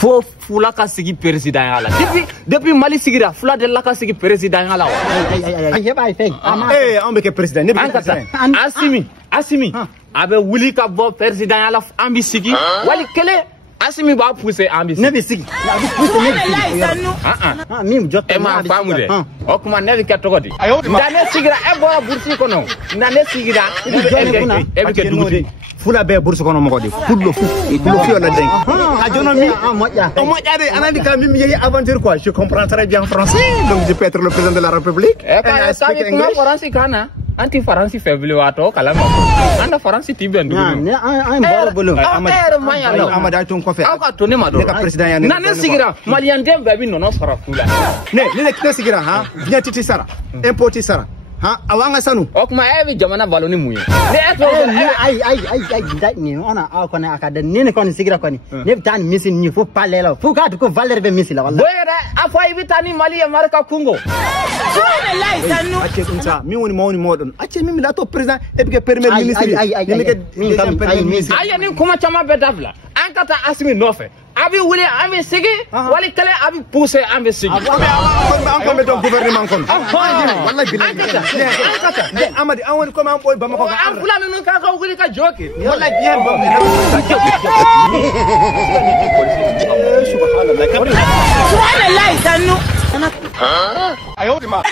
fo fula ka sigi président ya la depuis Mali sigira fula de la ka sigi président ya la ay bay fe on be ke président ne be Asimi abe wuli ka bo président ya la ambi sigi wali kele Asimi ba pousser ambi ne be sigi mi jotto e ma famude o kuma ne ka togodi ndane sigira e bo bursi kono ndane sigira e be ke dugudi fula be bourse kono mo godi fullo fu la den a jono mi moƴƴa de anandi ka mimi yeyi aventure quoi je comprends très bien français donc je peux être le président de la république e ka sabi kuma français kana anti français faible wato kala mo anda français tiben du ne an boro bolo Amadi ay ton ko fe ka to ne ma do ne ka président ya na ne sigira malien dem babi nono sara fula ne kite sigira ha bien titi sara impoti sara ha awanga sanu o kuma evi jamana baloni muye ne eto ay ni ona a ko ne akada ne ko ni sigira ko ni ne tan misin ni fo palela fo ka ko valeur be misila wallahi boyere afo ibitani mali e marka kungo wallahi sanu acce dum sa mi woni mawni modon acce mimi la to président e be premier ministre min kam ay ni kuma chama be dafla an kata Asimi nofe abi wuli ambe sigi wali kale abi pousser ambe sigi an ko be don gouvernement kon wallahi billahi Amadi an woni comme an boy bamako ga an fulana non ka ko wuli ka joke wallahi bien bon subhanallah sanu ayo di ma